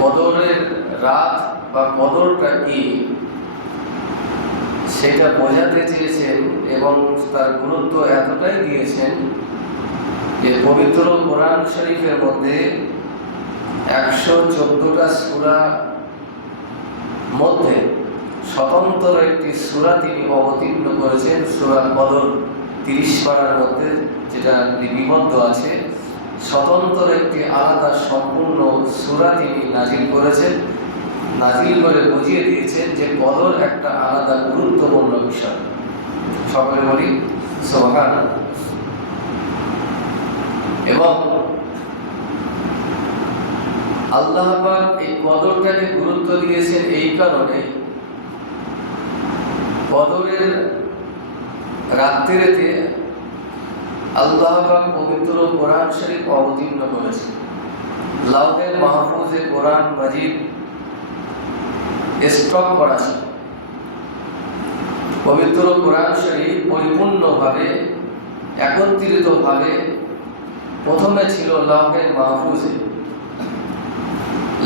কদরের রাত বা কদরটা কি সেটা বোঝাতে চেয়েছেন এবং তার গুরুত্ব এতটাই দিয়েছেন যে পবিত্র কোরআন শরীফের মধ্যে 114টা সূরা মধ্যে স্বতন্ত্র একটি সূরা তিনি অবতীর্ণ করেছেন, সূরা কদর 30 পারার মধ্যে যেটা লিপিবদ্ধ আছে। স্বতন্ত্র একটি আলাদা সম্পূর্ণ সূরা তিনি নাজিল করেছেন, নাজিল করে বুঝিয়ে দিয়েছেন যে কদর একটা আলাদা গুরুত্বপূর্ণ বিষয়। সকলে বলি সুবহানাল্লাহ। এবং আল্লাহ পাক এই কদরটাকে গুরুত্ব দিয়েছেন এই কারণে, কদরের রাত্রিতে আল্লাহ পাক পবিত্র কোরআন শরীফ অবতীর্ণ করেছেন। লাউহে মাহফুজে কোরআন মাজিদ স্টক করা ছিল। পবিত্র কোরআন শরীফ পরিপূর্ণভাবে একত্রিতভাবে প্রথমে ছিল লাউহে মাহফুজে।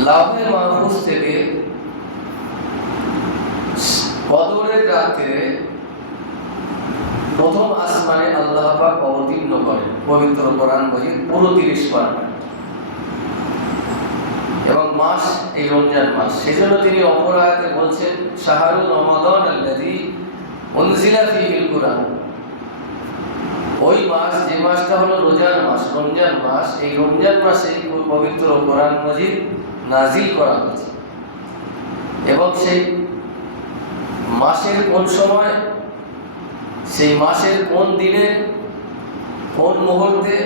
লাউহে মাহফুজ থেকে কদরের রাতে প্রথম আসমানে আল্লাহ পাক অবতীর্ণ করেন পবিত্র কোরআন মাজিদ পুরো 30 পারা। এবং মাস এই রমজান মাস, সেজন্য তিনি অপর আয়াতে বলছেন শাহরুর রমাদান আল্লাযী উনজিলা ফীহিল কুরআন। ওই মাস, যে মাসটা হলো রোজার মাস, রমজান মাস, এই রমজান মাসে পবিত্র কোরআন মাজিদ নাজিল করা হয়েছে। এবং সেই মাসের কোন সময়, সেই মাসের কোন দিনে, কোন মুহূর্তে,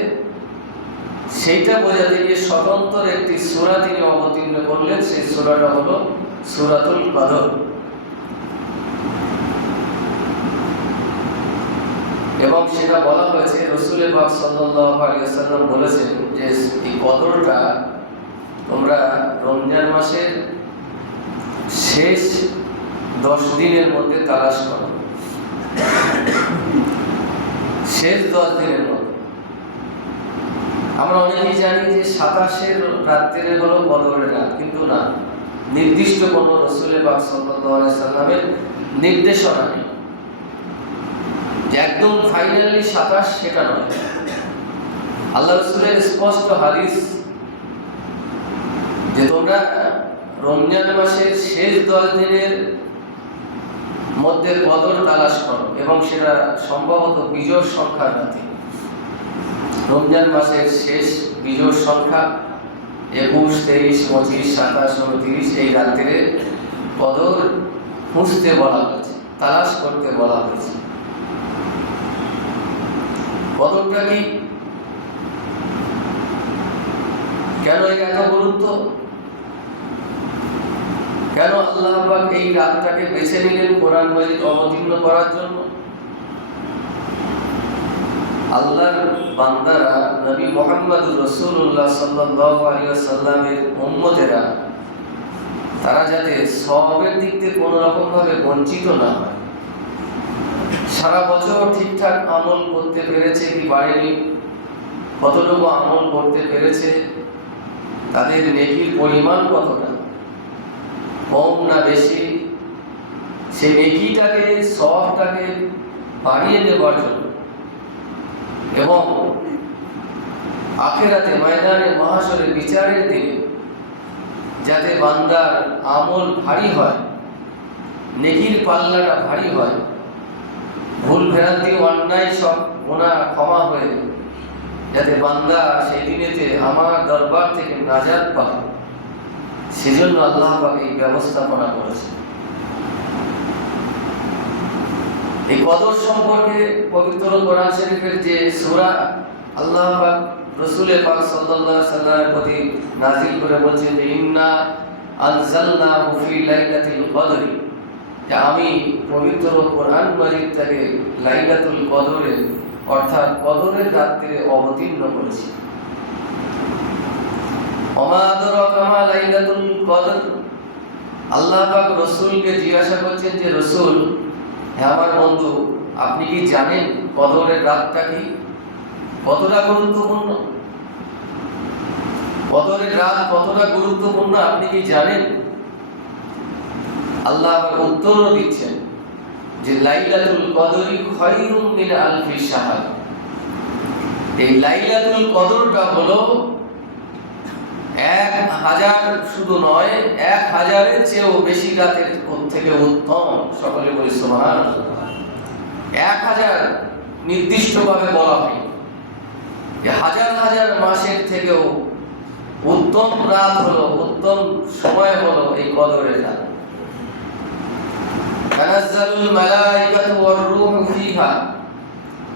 সেইটা বোঝাতে গিয়ে স্বতন্ত্র একটি সূরা তিনি অবতীর্ণ করলেন। সেই সূরাটা হলো সূরাতুল কদর। এবং সেটা বলা হয়েছে, রাসূল পাক সাল্লাল্লাহু আলাইহি ওয়াসাল্লাম বলেছেন যে এই কদরটা তোমরা রমজান মাসের শেষ 10 দিনের মধ্যে তালাশ করো। শেষ 10 দিনের মধ্যে। আমরা অনেকেই জানি যে 27-এর রাত্রে হলো কদরের রাত, কিন্তু না, নির্দিষ্ট কোনো রাসূল পাক সাল্লাল্লাহু আলাইহি ওয়াসাল্লামের নির্দেশনা নেই যে একদম ফাইনালি 27 সেটা নয়। আল্লাহ রাসূলের স্পষ্ট হাদিস যে তোমরা রমজান মাসের শেষ 10 দিনের মধ্যে কদর তালাশ করো, এবং সেটা সম্ভবত বিজোড় সংখ্যার রাতে। রমজান মাসের শেষ বিজোড় সংখ্যা 21, 23, 25, 27, 29 এই রাত্রে কদর খুঁজতে বলা হয়েছে, তালাশ করতে বলা হয়েছে। কদরটা কি, কেন এত গুরুত্ব, কেন আল্লাহ পাক এই রাতটাকে বেছে নিলেন কোরআন মাজিদ অবতীর্ণ করার জন্য? আল্লাহর বান্দারা, নবী মুহাম্মদুর রাসূলুল্লাহ সাল্লাল্লাহু আলাইহি ওয়াসাল্লামের উম্মতেরা, তারা যাতে সওয়াবের দিক থেকে কোনো রকম ভাবে বঞ্চিত না হয়। সারা বছর ঠিকঠাক আমল করতে পেরেছে কি পারেনি, কতটুকু আমল করতে পেরেছে, তাদের নেকির পরিমাণ কতটা, কম না বেশি, সেই নেকিটাকে, সওয়াবটাকে বাড়িয়ে দেওয়ার জন্য এবং আখিরাতে ময়দানে মাহশরে বিচারের দিনে যাতে বান্দার আমল ভারী হয়, নেকির পাল্লাটা ভারী হয়, ভুল ভ্রান্তি অন্যায় সব গুনাহ ক্ষমা হয়ে যাতে বান্দা সেই দিনেতে আমার দরবার থেকে নাজাত পায়, সেজন্য আল্লাহ পাক এই ব্যবস্থাপনা করেছে। এই কদর সম্পর্কে পবিত্র কোরআন শরীফের যে সূরা আল্লাহ পাক রাসূল পাক সাল্লাল্লাহু আলাইহি ওয়াসাল্লামের প্রতি নাযিল করে বলছেন যে ইন্না আনজালনাহু ফি লাইলাতিল কদর, যে আমি পবিত্র কোরআন মাজিদটাকে লাইলাতুল কদরে অর্থাৎ কদরের রাতে অবতীর্ণ করেছি। ওমা আদরাকা মা লাইলাতুল কদর। আল্লাহ পাক রাসূলকে জিজ্ঞাসা করছেন যে রাসূল, হে আমার বন্ধু, আপনি কি জানেন কদরের রাতটা কি, কতটা গুরুত্বপূর্ণ? বদরের রাত কতটা গুরুত্বপূর্ণ আপনি কি জানেন? আল্লাহ আবার উত্তরও দিচ্ছেন যে লাইলাতুল কদরি খায়রুম মিন আলফি শাহর। এই লাইলাতুল কদরটা হলো 1000, শুধু নয় 1000-এর চেয়েও বেশি রাতের থেকে উত্তম। সকলে বলি সুবহানাল্লাহ। 1000 নির্দিষ্টভাবে বলা হয় যে হাজার হাজার মাসের থেকেও উত্তম রাত হলো, উত্তম সময় হলো এই কদরের রাত। তানাজ্জালুল মালাইকাতু ওয়ার রূহু ফিহা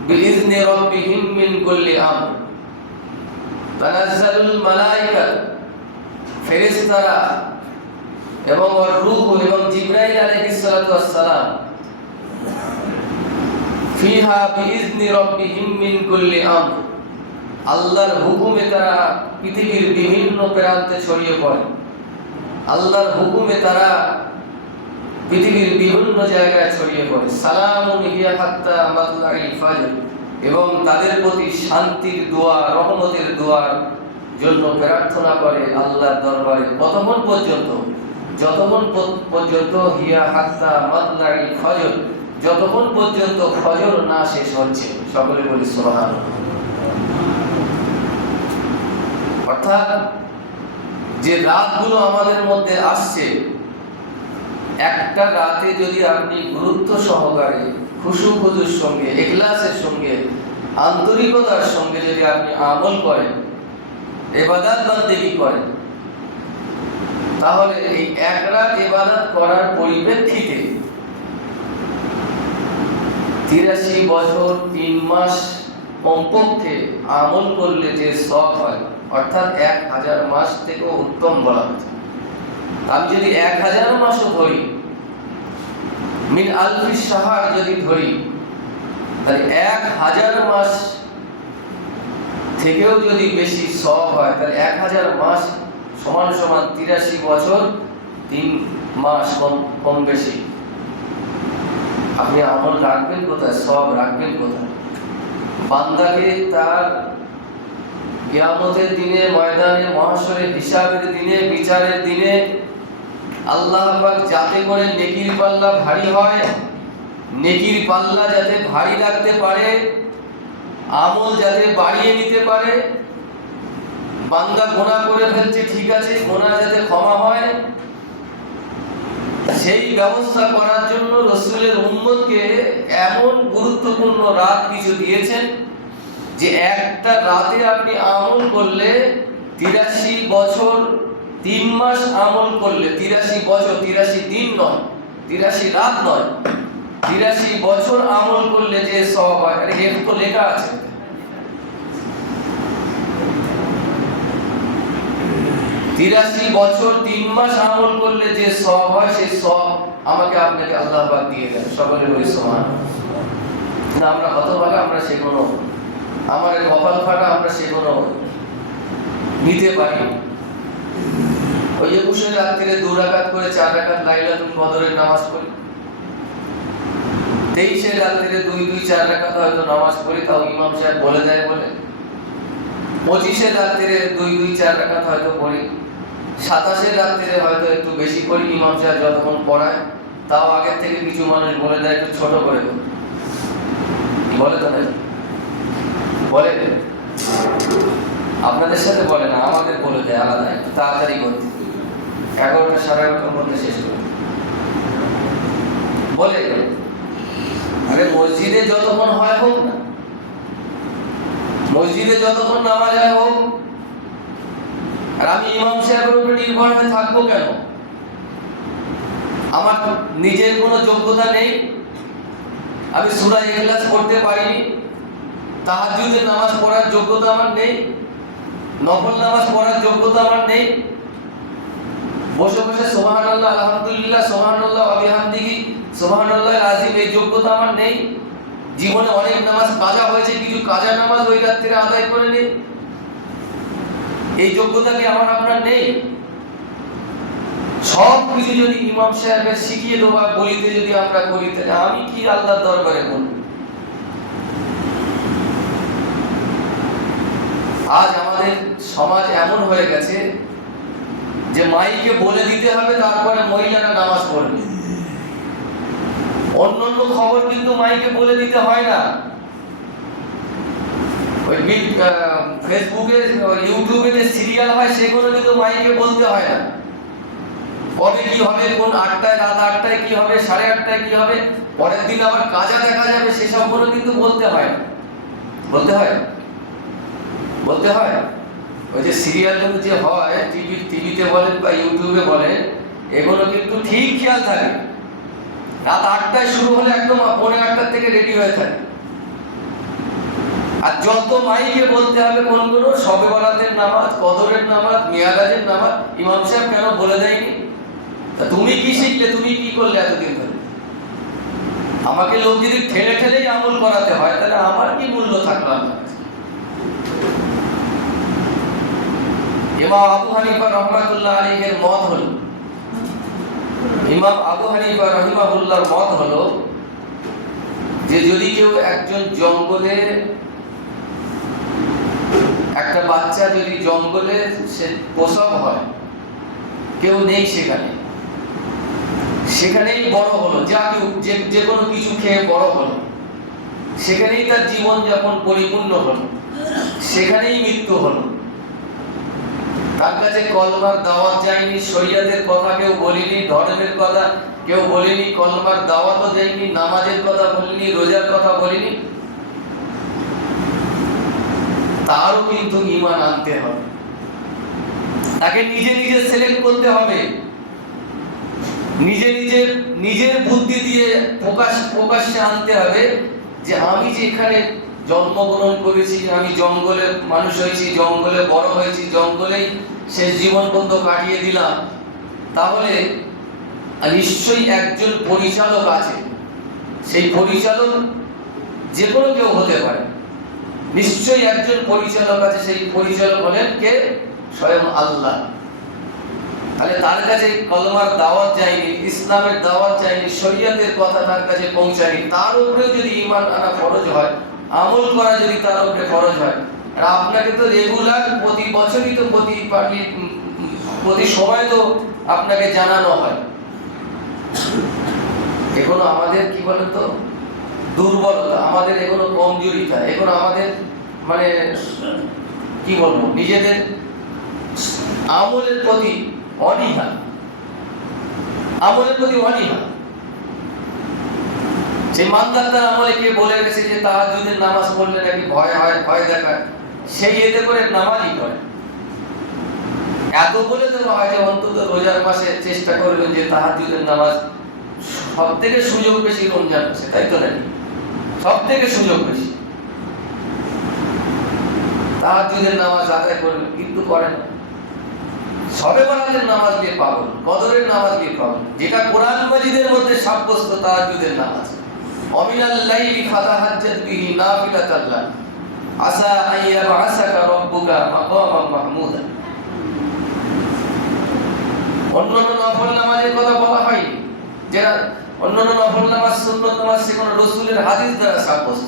বিইذনি রাব্বিহিম মিন কুল্লি আমর। তানাজ্জালুল মালাইকাতু, ফেরেশতারা, এবং ওয়ার রূহ, এবং জিবরাইল আলাইহিস সালাতু ওয়াস সালাম, ফিহা বিইذনি রাব্বিহিম মিন কুল্লি আমর, আল্লাহর হুকুমে তারা পৃথিবীর বিভিন্ন প্রান্তে ছড়িয়ে পড়ে। আল্লাহর হুকুমে তারা পৃথিবীর বিভিন্ন জায়গায় ছড়িয়ে পড়ে। সালামুন হিয়া হাত্তা মাতলাইল ফাজর, এবং তাদের প্রতি শান্তির দোয়া, রহমতের দোয়ার জন্য প্রার্থনা করে আল্লাহর দরবারে। কতক্ষণ পর্যন্ত? যতক্ষণ পর্যন্ত হিয়া হাত্তা মাতলাইল ফাজর, যতক্ষণ পর্যন্ত ফজর না শেষ হচ্ছে। সকলে বলি সুবহানাল্লাহ। অর্থাৎ যে রাতগুলো আমাদের মধ্যে আসছে, একটা রাতে যদি আপনি গুরুত্ব সহকারে, খুশু-খুজুর সঙ্গে, ইখলাসের সঙ্গে, আন্তরিকতার সঙ্গে যদি আপনি আমল করেন, ইবাদত বন্দেগী করেন, তাহলে এই এক রাত ইবাদত করার পরিপ্রেক্ষিতে 83 বছর 3 মাস কমপক্ষে আমল করলে যে সওয়াব হয়, অর্থাৎ 1000 মাস থেকেও উত্তম বলা হচ্ছে। আমি যদি 1000 মাসও ধরি, মিন আলফি শাহর যদি ধরি, তাহলে 1000 মাস থেকেও যদি বেশি সওয়াব হয়, তাহলে 1000 মাস সমান সমান 83 বছর 3 মাস কম বেশি। আপনি আমল রাখবেন কোথায়? সওয়াব রাখবেন কোথায়? বান্দাকে তার কিয়ামতের দিনে, ময়দানে মহাশরে, হিসাবের দিনে, বিচারের দিনে আল্লাহ পাক যাতে করে নেকির পাল্লা ভারী হয়, নেকির পাল্লা যাতে ভারী লাগতে পারে, আমল যাতে বাড়িয়ে নিতে পারে, বান্দা গুনাহ করে ফেলছে, ঠিক আছে, গুনাহ যাতে ক্ষমা হয়, সেই ব্যবস্থা করার জন্য রাসূলের উম্মতকে এমন গুরুত্বপূর্ণ রাত কিছু দিয়েছেন যে একটা রাতে আপনি আমল করলে 83 বছর 3 মাস আমল করলে, 83 বছর 83 দিন নয়, 83 রাত নয়, 83 বছর আমল করলে যে সওয়াব হয়, আরে এর তো লেখা আছে। 83 বছর 3 মাস আমল করলে যে সওয়াব হয়, সেই সওয়াব আমাকে আপনাকে আল্লাহ পাক দিয়ে দেন। সকলে বলি সুবহানাল্লাহ। না আমরা হতভাগা, আমরা সেগুলো, আমার কপাল ফাটা, আমরা সেগুলো নিতে পারি। ওই 21 রাত্রিরে 2 রাকাত করে 4 রাকাত লাইলাতুল কদরের নামাজ পড়ি, 23 রাত্রিরে 2 4 রাকাত হয়তো নামাজ পড়ি, তাও ইমাম সাহেব বলে দেয় বলে। 25 রাত্রিরে 2 4 রাকাত হয়তো পড়ি, 27 রাত্রিরে হয়তো একটু বেশি পড়ি, ইমাম সাহেব যতক্ষণ পড়ায়, তাও আগের থেকে কিছু মানুষ বলে দেয় একটু ছোট করে বলে। তো নাই বলে, আপনাদের সাথে বলে না, আমাদের বলে দেয় আলাদা, একটু তাড়াতাড়ি করতে, 11টা 11:30টার মধ্যে শেষ করে বলে। আরে মসজিদে যতক্ষণ হয় হোক না, মসজিদে যতক্ষণ নামাজ হয় হোক, আর আমি ইমাম সাহেবের উপর নির্ভর হয়ে থাকবো কেন? আমার নিজের কোনো যোগ্যতা নেই, আমি সূরা ইখলাস পড়তে পারিনি, তাহাজ্জুদের নামাজ পড়ার যোগ্যতা আমার নেই, নফল নামাজ পড়ার যোগ্যতা আমার নেই, বসে বসে সুবহানাল্লাহ, আলহামদুলিল্লাহ, সুবহানাল্লাহ ওয়া বিহামদিহি, সুবহানাল্লাহিল আযীম, এই যোগ্যতা আমার নেই। জীবনে অনেক নামাজ কাজা হয়েছে, কিছু কাজা নামাজ ওই রাত্রিরে আদায় করে নেই, এই যোগ্যতা কি আমার আপনার নেই? সব কিছু যদি ইমাম সাহেবের শিখিয়ে দেওয়া বলিতে যদি আমরা করি, তাহলে আমি কি আল্লাহর দরবারে বলবো? আজ আমাদের সমাজ এমন হয়ে গেছে যে মাইকে বলে দিতে হবে তারপরে মহিলারা নামাজ পড়বে। অন্যান্য খবর কিন্তু মাইকে বলে দিতে হয় না। ওই ফেসবুকে ইউটিউবে যে সিরিয়াল হয় সেগুলো কিন্তু মাইকে বলতে হয় না। কবে কি হবে, কোন 8টায়, রাত 8টায় কি হবে, 8:30টায় কি হবে, পরের দিন আবার কাজা দেখা যাবে, সেসবগুলো কিন্তু বলতে হয় না। বলতে হয়, বলতে হয়। ওই যে সিরিয়ালগুলো যে হয় টিভিতে বলেন বা ইউটিউবে বলেন, এগুলো কিন্তু ঠিক খেয়াল থাকে। রাত 8টায় শুরু হলে একদম 8:45 থেকে রেডি হয়ে থাকে। আর যত মাইকে বলতে হবে কোনগুলো, শবে বরাতের নামাজ, কদরের নামাজ, মিয়ারাজের নামাজ, ইমাম সাহেব কেন বলে দেয়নি? তা তুমি কি শিখলে, তুমি কি করলে এতদিন ধরে? আমাকে লোক যদি ঠেলে ঠেলেই আমল করাতে হয়, তাহলে আমার কি মূল্য থাকলো? আমার ইমাম আবু হানিফা রহমাতুল্লাহ আলাইহির মত হলো, ইমাম আবু হানিফা রাহিমাহুল্লাহর মত হলো যে যদি কেউ একজন জঙ্গলে, একটা বাচ্চা যদি জঙ্গলে সে প্রসব হয়, কেউ নেই সেখানে, সেখানেই বড় হলো, যে কোনো কিছু খেয়ে বড় হলো, সেখানেই তার জীবন যাপন পরিপূর্ণ হলো, সেখানেই মৃত্যু হলো। তার কাছে কলমার দাওয়াত যায়নি, শরীয়তের কথা কেউ বলেনি, ধর্মের কথা কেউ বলেনি, কলমার দাওয়াতও দেয়নি, নামাজের কথা বলেনি, রোজার কথা বলেনি, তারও কিন্তু ঈমান আনতে হবে। তাকে নিজে নিজে সিলেক্ট করতে হবে, নিজের বুদ্ধি দিয়ে প্রকাশ্যে আনতে হবে যে আমি যে এখানে জন্মগ্রহণ করেছি, আমি জঙ্গলে মানুষ হয়েছি, জঙ্গলে বড় হয়েছি, জঙ্গলেই শেষ জীবন পর্যন্ত কাটিয়ে দিলাম, তাহলে নিশ্চয়ই একজন পরিচালক আছে। সেই পরিচালক যে কোনো কেউ হতে পারে, নিশ্চয়ই একজন পরিচালক আছে। সেই পরিচালক হলেন কে? স্বয়ং আল্লাহ। তাহলে তার কাছে কলমার দাওয়াত যায়নি, ইসলামের দাওয়াত যায়নি, শরীয়তের কথা তার কাছে পৌঁছায়নি, তার উপরে যদি ঈমান আনা ফরজ হয়, আমল করা যদি তার উপরে ফরজ হয়, আর আপনাকে তো রেগুলার প্রতি বছরই তো প্রতি সময় তো আপনাকে জানানো হয়। এগুলো আমাদের কি বলেন তো দুর্বলতা, আমাদের এগুলো কমজোরিতা, এগুলো আমাদের মানে কি বলবো, নিজেদের আমলের প্রতি অনীহা, আমলের প্রতি অনীহা। সেই মানদার তার আমলে কে বলে গেছে যে তাহাজ্জুদের নামাজ পড়লে নাকি ভয় হয়, ভয় দেখায়, সেই এতে করে নামাজই করে। এত বলে দেওয়া হয় যে অন্তত রোজার মাসে চেষ্টা করবেন যে তাহাজ্জুদের নামাজ, সব থেকে সুযোগ বেশি রমজান মাসে, তাই তো নাকি? সব থেকে সুযোগ বেশি তাহাজ্জুদের নামাজ আদায় করবেন, কিন্তু করে না। শবে বরাতের নামাজ দিয়ে পাগল, কদরের নামাজ দিয়ে পাগল, যেটা কোরআন মাজিদের মধ্যে সাব্যস্ত তাহাজ্জুদের নামাজ। অমিনাল লাইলি ফাতাহাজ্জাত বিহি নাফিলাতাল লাক আসা আইয়াবআসাকা রাব্বুকা মাকামান মাহমুদা। অন্যান্য নফল নামাজের কথা বলা হয়নি, যেটা অন্যান্য নফল নামাজ, সুন্নত নামাজ, সেগুলো রাসূলের হাদিস দ্বারা সাব্যস্ত।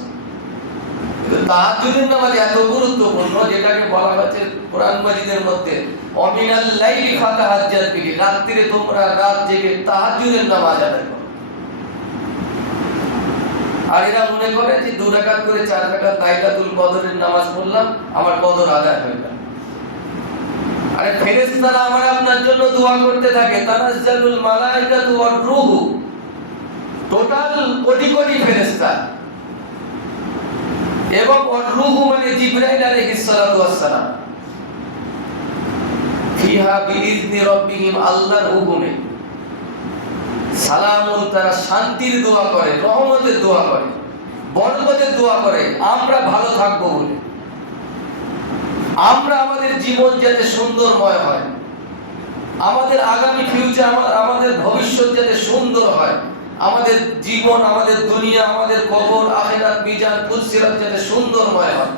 তাহাজ্জুদের নামাজ এত গুরুত্বপূর্ণ, যেটাকে বলা হচ্ছে কোরআন মাজিদের মধ্যে অমিনাল লাইলি ফাতাহাজ্জাত বিহি, রাত্রিরে তোমরা রাত জেগে তাহাজ্জুদের নামাজ আদায় করো। আর এরা মনে করে যে 2 রাকাত করে 4 রাকাত লাইলাতুল কদরের নামাজ পড়লাম, আমার কদর আদায় হয়ে গেল। আরে ফেরেশতারা আমার আপনার জন্য দোয়া করতে থাকে, তানাজ্জালুল মালায়েকাতু ওয়ার রূহু, টোটাল কোটি কোটি ফেরেশতা, এবং ওয়ার রূহু মানে জিবরাইল আলাইহিস সালাতু ওয়াস সালাম, ফিহা বিইজনি রাব্বিহিম, আল্লাহর হুকুমে। সালামুন, তারা শান্তির দোয়া করে, রহমতের দোয়া করে, বরকতের দোয়া করে, আমরা ভালো থাকবো বলে, আমরা আমাদের জীবন যাতে সুন্দরময় হয়, আমাদের আগামী ফিউচার, আমাদের ভবিষ্যৎ যাতে সুন্দর হয়, আমাদের জীবন, আমাদের দুনিয়া, আমাদের কবর, আখিরাত, মিজান, ফুলসিরাত যাতে সুন্দরময় হয়।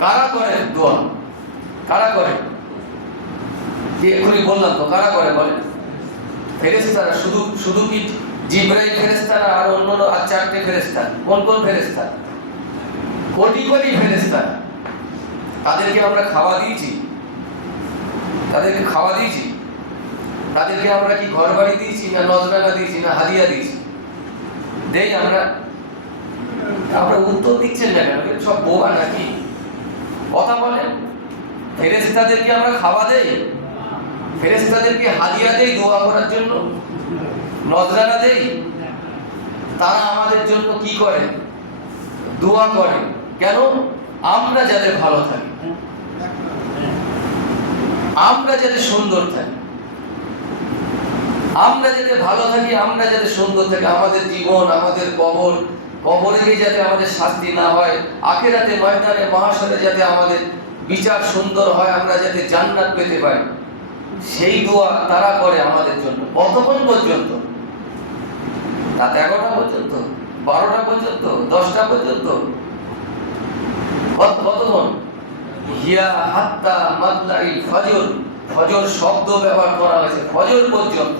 কারা করে দোয়া? কারা করে? এক্ষুনি বললাম তো, কারা করে বলে? ফেরেশতারা। শুধু কি জিবরাইল ফেরেশতা না, আর অন্যান্য 4টে ফেরেশতা? কোন কোন ফেরেশতা? কোটি কোটি ফেরেশতা। তাদেরকে আমরা খাওয়া দিয়েছি? তাদেরকে খাওয়া দিয়েছি? তাদেরকে আমরা কি ঘর বাড়ি দিয়েছি, না নজরানা দিয়েছি, না হাদিয়া দিয়েছি? দেই আমরা? আমরা উত্তর দিচ্ছেন না কেন? সব বোবা নাকি? কথা বলেন। ফেরেশতাদেরকে আমরা খাওয়া দেই? ফেরেশতাদেরকে হাদিয়া দেই দোয়া করার জন্য, নজরানা দেই? তারা আমাদের জন্য কি করে? দোয়া করে। কেন? আমরা যাতে ভালো থাকি, আমরা যাতে সুন্দর থাকি, আমরা যাতে ভালো থাকি, আমরা যাতে সুন্দর থাকি, আমাদের জীবন, আমাদের কবরে যাতে আমাদের শাস্তি না হয়, আখিরাতে ময়দানে মাহশরে যাতে আমাদের বিচার সুন্দর হয়, আমরা যাতে জান্নাত পেতে পারি, সেই দোয়া তারা করে আমাদের জন্য। কতক্ষণ পর্যন্ত? রাত 11টা পর্যন্ত, 12টা পর্যন্ত, 10টা পর্যন্ত, কতক্ষণ? হিয়া হাত্তা মাতলাইল ফজর, ফজর শব্দ ব্যবহার করা হয়েছে, ফজর পর্যন্ত।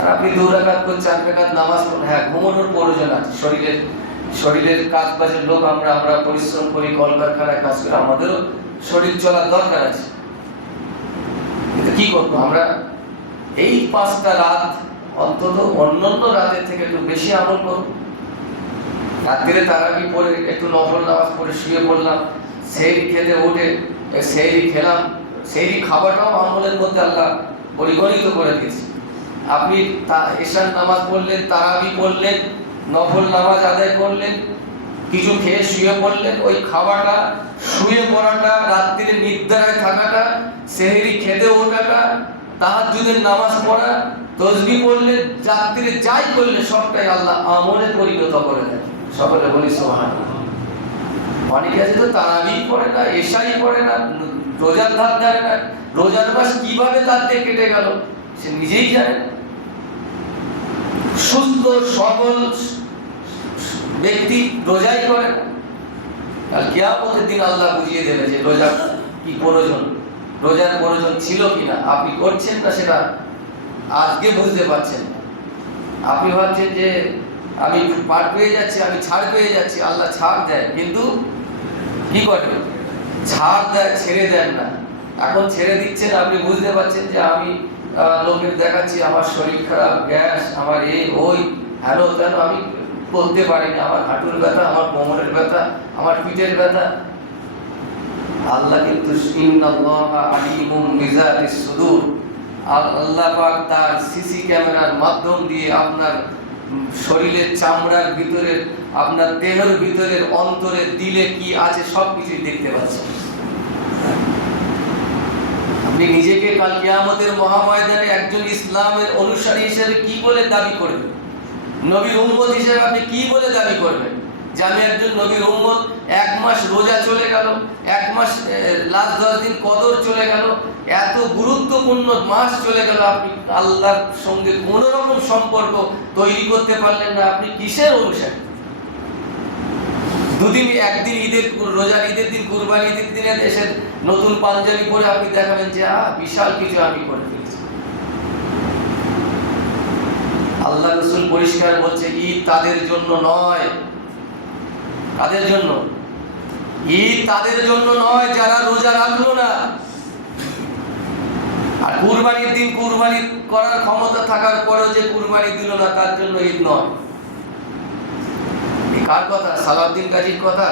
আর আপনি 2 রাকাত করে 4 রাকাত নামাজ পড়েন। হ্যাঁ, ঘুমানোর প্রয়োজন আছে, শরীরের কাজ বাজের লোক আমরা পরিশ্রম করি, কলকারখানায় কাজ করি, আমাদেরও শরীর চলার দরকার আছে। কিন্তু কি করবো আমরা? এই 5টা রাত অন্তত অন্যান্য রাতের থেকে একটু বেশি আমল করব। রাত্রিরে তারাবি পড়ে একটু নফল নামাজ পড়ে শুয়ে পড়লাম, সেহরি খেতে উঠে সেহরি খেলাম, সেহরি খাবারটাও আমলের মধ্যে আল্লাহ পরিগণিত করে দিয়েছে। আপনি এশার নামাজ পড়লেন, তারাবি পড়লেন, নফল নামাজ আদায় করলেন, কিছু খেয়ে শুয়ে পড়লেন, ওই খাওয়াটা, শুয়ে পড়াটা, রাত্রিরে নিদ্রায় থাকাটা, সেহরি খেতে ওঠাটা, তাহাজ্জুদের নামাজ পড়া, তসবিহ পড়লেন, রাত্রিরে যাই করলেন সবটাই আল্লাহ আমলে পরিণত করে দেন। সকলে বলি সুবহানাল্লাহ। অনেকে আছে তো তারাবি পড়ে না, এশাই পড়ে না, রোজার ধার ধারে না, রোজার মাস কিভাবে তার দিয়ে কেটে গেল সে নিজেই জানে না। সুস্থ সবল ব্যক্তি রোজাই করে না। আর কিয়ামতের দিন আল্লাহ বুঝিয়ে দেবে যে রোজা কি প্রয়োজন, রোজার প্রয়োজন ছিল কিনা। আপনি করছেন না সেটা আজকে বুঝতে পারছেন না। আপনি ভাবছেন যে আমি পার পেয়ে যাচ্ছি, আমি ছাড় পেয়ে যাচ্ছি। আল্লাহ ছাড় দেয়, কিন্তু কি করে? ছাড় দেয়, ছেড়ে দেন না। এখন ছেড়ে দিচ্ছেন, আপনি বুঝতে পারছেন যে আমি লোকের দেখাচ্ছি আমার শরীর খারাপ, গ্যাস, আমার এই ওই হ্যালো কেন আমি বলতে পারিনি, আমার হাঁটুর ব্যথা, আমার কোমরের ব্যথা, আমার পিঠের ব্যথা। আল্লাহ কিন্তু ইন্নাল্লাহা আলিমুম বিযাতিস সুদূর, আল্লাহ পাক তার সিসি ক্যামেরার মাধ্যম দিয়ে আপনার শরীরের চামড়ার ভিতরে, আপনার দেহের ভিতরের অন্তরের দিলে কি আছে সবকিছু দেখতে পাচ্ছেন। আপনি নিজেকে কাল কিয়ামতের মহাময়দানে একজন ইসলামের অনুসারী হিসেবে কি বলে দাবি করবেন? নবীর উম্মত হিসেবে আপনি কি বলে দাবি করবেন যে আমি একজন নবীর উম্মত? 1 মাস রোজা চলে গেল, 1 মাস লাস্ট 10 দিন কদর চলে গেল, এত গুরুত্বপূর্ণ মাস চলে গেল, আপনি আল্লাহর সঙ্গে কোন রকম সম্পর্ক তৈরি করতে পারলেন না। আপনি কিসের অনুসারী? দুদিন, একদিন ঈদের, রোজার ঈদের দিন, কুরবানি ঈদের দিনে দেশের নতুন পাঞ্জাবি পরে আপনি দেখাবেন যে বিশাল কিছু আমি করে ফেলেছি। আল্লাহ রাসূল পরিষ্কার বলছে ঈদ তাদের জন্য নয়। কাদের জন্য? ঈদ তাদের জন্য নয় যারা রোজা রাখলো না। আর কুরবানির দিন কুরবানি করার ক্ষমতা থাকার পরেও যে কুরবানি দিল না, তার জন্য ঈদ নয়। কার কথা? সালাউদ্দিন গাজীর কথা?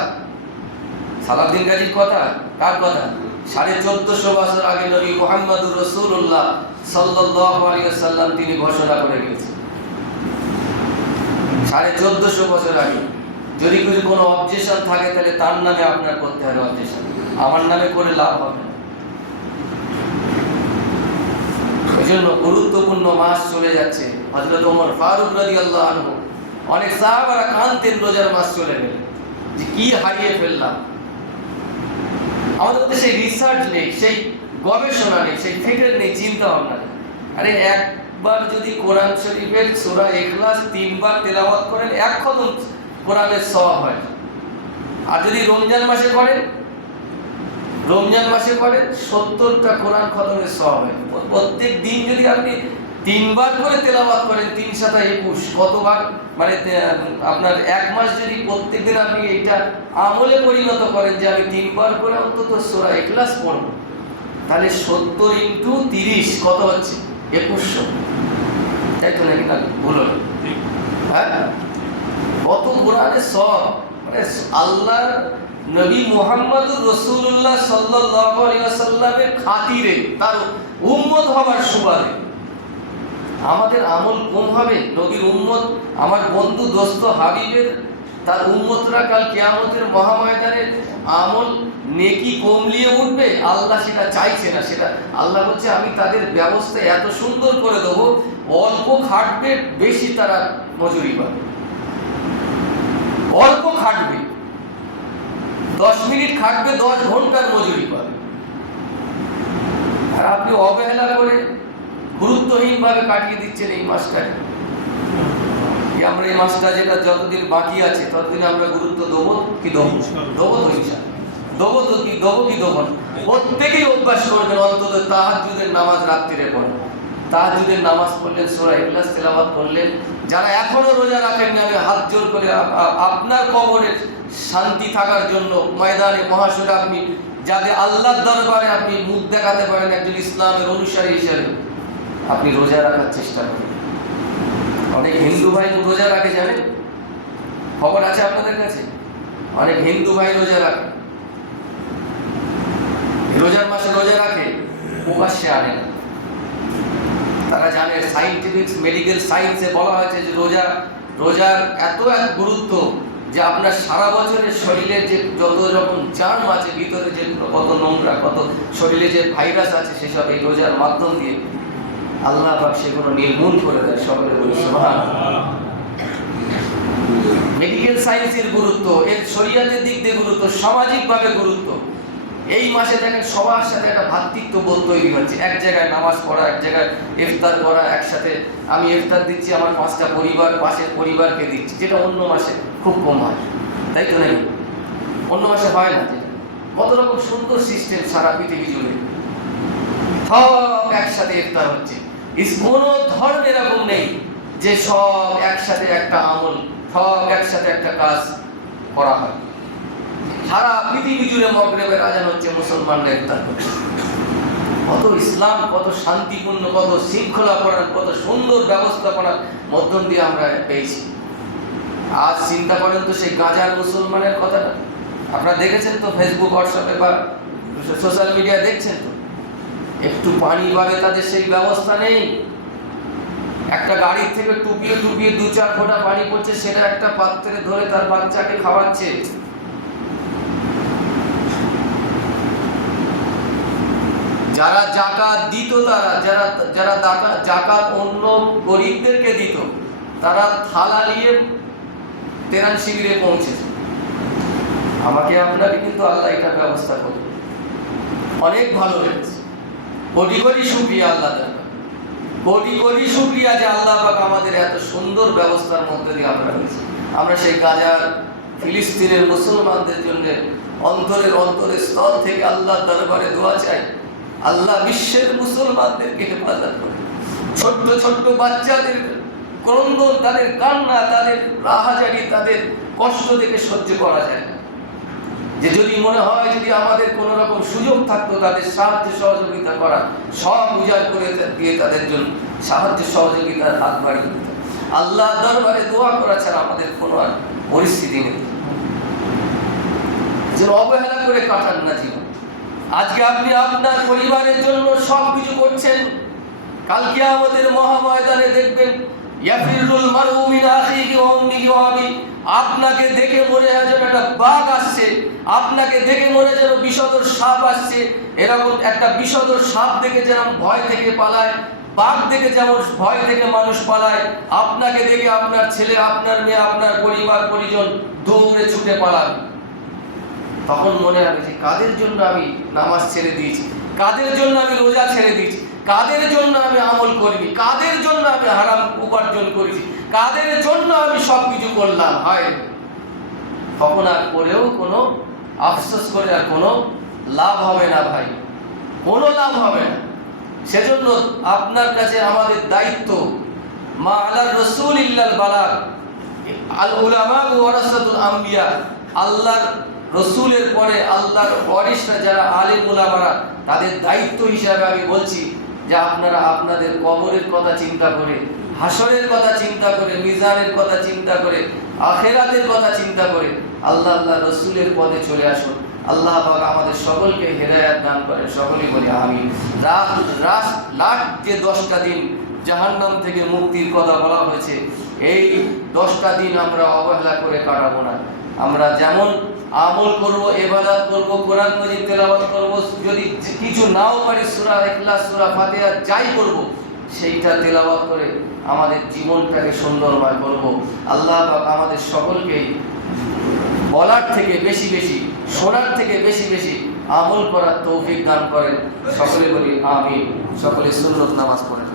সালাউদ্দিন গাজীর কথা? কার কথা? 1450 বছর আগে নবী মুহাম্মদুর রাসূলুল্লাহ সাল্লাল্লাহু আলাইহি ওয়াসাল্লাম তিনি ঘোষণা করে গেছেন। 1450 বছর আগে। যদি কোনো অবজেকশন থাকে তাহলে তার নামে আপনার করতে হবে অবজেকশন, আমার নামে করে লাভ হবে না। এজন্য গুরুত্বপূর্ণ মাস চলে যাচ্ছে। হযরত ওমর ফারুক রাদিয়াল্লাহু আনহু, অনেক সাহাবারা কাঁদতেন রোজার মাস চলে গেলে, যে কি হারিয়ে ফেললাম। আমাদের মধ্যে সেই রিসার্চ নেই, সেই গবেষণা নেই, সেই ফিকির নেই, চিন্তা ভাবনা নেই। আরে একবার যদি কোরআন শরীফের সূরা ইখলাস 3 বার তেলাওয়াত করেন, 1 খতম কোরআনের সওয়াব হয়। আর যদি রমজান মাসে করেন, 70টা কোরআন খতমের সওয়াব হয়। প্রত্যেক দিন যদি আপনি 3 বার করে তেলাওয়াত করেন, 3 × 7 = 21, কতবার? মানে আপনার 1 মাস যদি প্রত্যেকদিন আপনি এটা আমলে পরিণত করেন যে আমি 3 বার করে অন্তত সূরা ইখলাস পড়ব, তাহলে 70 × 30 কত হচ্ছে? 2100। তাই তো নাকি? না ভুল হলো? হ্যাঁ, কত কোরআনে সব, মানে আল্লাহর নবী মুহাম্মদুর রাসূলুল্লাহ সাল্লাল্লাহু আলাইহি ওয়াসাল্লামের খাতিরে, তার উম্মত হবার সুবাদে আমাদের আমল কম হবে? নবীর উম্মত, আমার বন্ধু দোস্ত হাবিবের তার উম্মতরা কাল কিয়ামতের মহাময়দানে আমল নেকি কমলিয়ে উঠবে? আল্লাহ সেটা চাইছে না। সেটা আল্লাহ বলছে আমি তাদের ব্যবস্থা এত সুন্দর করে দেবো, অল্প খাটবে, বেশি তারা মজুরি পাবে। অল্প খাটবে, 10 মিনিট খাটবে, 10 ঘন্টার মজুরি পাবে। আর আপনি অবহেলা করে গুরুত্বহীন ভাবে কাটিয়ে দিচ্ছেন এই মাসটাকে। আমরা এই মাসটা যেটা যতদিন বাকি আছে ততদিন আমরা গুরুত্ব দেবো কি দেবো? দেবো তো ইনশাআল্লাহ, দেবো তো কি দেবো কি দেবো না? প্রত্যেকেই অভ্যাস করবেন অন্তত তাহাজ্জুদের নামাজ রাত্রিরে পড়েন। তাহাজ্জুদের নামাজ পড়লেন, সূরা ইখলাস তেলাওয়াত করলেন। যারা এখনো রোজা রাখেন না, আমি হাত জোর করে আপনার কবরের শান্তি থাকার জন্য ময়দানে মহাশূরে আপনি যাতে আল্লাহর দরবারে আপনি মুখ দেখাতে পারেন একজন ইসলামের অনুসারী হিসেবে, আপনি রোজা রাখার চেষ্টা করেন। অনেক হিন্দু ভাই রোজা রাখে, জানেন? খবর আছে আপনাদের কাছে? অনেক হিন্দু ভাই রোজা রাখে, রোজার মাসে রোজা রাখে, প্রকাশ্যে আনে না। তারা জানে সায়েন্টিফিক মেডিকেল সায়েন্সে বলা হয়েছে যে রোজার এত গুরুত্ব যে আপনার সারা বছরের শরীরে যে যত রকম জার্ম আছে, ভিতরে যে কত নোংরা, কত শরীরে যে ভাইরাস আছে, সেসব এই রোজার মাধ্যম দিয়ে আল্লাহ পাক সেগুলো নির্মূল করে দেয়। সকলে বলি সুবহানাল্লাহ। মেডিকেল সায়েন্সের গুরুত্ব, এর শরীয়তের দিক দিয়ে গুরুত্ব, সামাজিকভাবে গুরুত্ব। এই মাসে দেখেন সবার সাথে একটা ভ্রাতৃত্ববোধ তৈরি হচ্ছে। এক জায়গায় নামাজ পড়া, এক জায়গায় ইফতার করা, একসাথে আমি ইফতার দিচ্ছি, আমার 5টা পরিবার পাশের পরিবারকে দিচ্ছি, যেটা অন্য মাসে খুব কম হয়। তাই তো নাকি? অন্য মাসে হয় না। কত রকম সুন্দর সিস্টেম সারা পৃথিবী জুড়ে, সব একসাথে ইফতার হচ্ছে। কোনো ধর্ম এরকম নেই যে সব একসাথে একটা আমল, সব একসাথে একটা কাজ করা হয়। সারা পৃথিবী জুড়ে মাগরিবের আজান হচ্ছে, মুসলমানরা ইফতার করছে। কত ইসলাম, কত শান্তিপূর্ণ, কত শৃঙ্খলাপরায়ণ, কত সুন্দর ব্যবস্থাপনার মধ্য দিয়ে আমরা পেয়েছি। আজ চিন্তা করেন তো সেই গাজার মুসলমানের কথাটা, আপনারা দেখেছেন তো ফেসবুক, হোয়াটসঅ্যাপে বা সোশ্যাল মিডিয়া দেখছেন তো? একটু পানি পাবে তাদের সেই ব্যবস্থা নেই। একটা গাড়ির থেকে টুপিয়ে 2-4 ফোঁটা পানি পড়ছে, সেটা একটা পাত্রে ধরে তার বাচ্চাকে খাওয়াচ্ছে। যারা যাকাত দিত, যারা যাকাত অন্য গরিবদেরকে দিত, তারা থালা নিয়ে তেরান শিবিরে পৌঁছেছে। আমাকে আপনাকে কিন্তু আল্লাহ এটা ব্যবস্থা করবে, অনেক ভালো লেগেছে। কোটি কোটি শুকরিয়া আল্লাহ, কোটি কোটি শুকরিয়া যে আল্লাহ পাক আমাদের এত সুন্দর ব্যবস্থার মধ্যে দিয়ে আমরা রয়েছি। আমরা সেই গাজার ফিলিস্তিনের মুসলমানদের জন্য অন্তরের স্তর থেকে আল্লাহর দরবারে দোয়া চাই, আল্লাহ বিশ্বের মুসলমানদেরকে হেফাজত করে। ছোট্ট ছোট্ট বাচ্চাদের ক্রন্দন, তাদের কান্না, তাদের রাহাজারি, তাদের কষ্ট দেখে সহ্য করা যায় না। যে যদি মনে হয় যদি আমাদের কোনো রকম সুযোগ থাকতো তাদের সাহায্য সহযোগিতা করা, সব উজাড় করে দিয়ে তাদের জন্য সাহায্য সহযোগিতার হাত বাড়িয়ে দিত। আল্লাহ দরবারে দোয়া করা ছাড়া আমাদের কোনো আর পরিস্থিতি নেই। যে অবহেলা করে কাটান না জীবন। আজকে আপনি আপনার পরিবারের জন্য সব কিছু করছেন, কালকে আমাদের মহাময়দানে দেখবেন ইয়াফিরুল মারউ মিন আখিহি ওয়া উম্মিহি ওয়া আবিহি, আপনাকে দেখে মনে হয় যেন একটা বাঘ আসছে, আপনাকে দেখে মনে যেন বিষধর সাপ আসছে। এরকম একটা বিষধর সাপ দেখে যেমন ভয় থেকে পালায়, বাঘ দেখে যেমন ভয় থেকে মানুষ পালায়, আপনাকে দেখে আপনার ছেলে, আপনার মেয়ে, আপনার পরিবার পরিজন দৌড়ে ছুটে পালাবে। তখন মনে হবে যে কাদের জন্য আমি নামাজ ছেড়ে দিয়েছি, কাদের জন্য আমি রোজা ছেড়ে দিয়েছি, কাদের জন্য আমি আমল করিনি, কাদের জন্য আমি হারাম উপার্জন করেছি, কাদের জন্য আমি সব কিছু করলাম। হয় তখন আর করেও কোনো আফসোস করে আর কোনো লাভ হবে না ভাই, কোনো লাভ হবে না। সেজন্য আপনার কাছে আমাদের দায়িত্ব, মা আলার রাসূল ইল্লাল বালাগ, আল উলামা ওয়ারাসাতুল আম্বিয়া, আল্লাহর রসুলের পরে আল্লাহর ওয়ারিসরা যারা আলিম উলামারা, তাদের দায়িত্ব হিসাবে আমি বলছি যে আপনারা আপনাদের কবরের কথা চিন্তা করে, হাসরের কথা চিন্তা করে, মিজানের কথা চিন্তা করে, আখিরাতের কথা চিন্তা করে আল্লাহ রসুলের পদে চলে আসুন। আল্লাহ পাক আমাদের সকলকে হেদায়েত দান করেন, সকলেই বলি আমিন। লাস্ট যে 10টা দিন জাহান্নাম থেকে মুক্তির কথা বলা হয়েছে, এই 10টা দিন আমরা অবহেলা করে কাটাবো না। আমরা যেমন আমল করব, ইবাদত করব, কোরআন মাজিদ তেলাওয়াত করব, যদি কিছু নাও পারি সূরা ইখলাস, সূরা ফাতিহা যাই করব, সেইটা তেলাওয়াত করে আমাদের জীবনটাকে সুন্দরময় করব। আল্লাহ পাক আমাদের সকলকে বলার থেকে বেশি বেশি, শোনার থেকে বেশি বেশি আমল করার তৌফিক দান করেন। সকলে বলি আমিন। সকলে সুন্নত নামাজ পড়েন।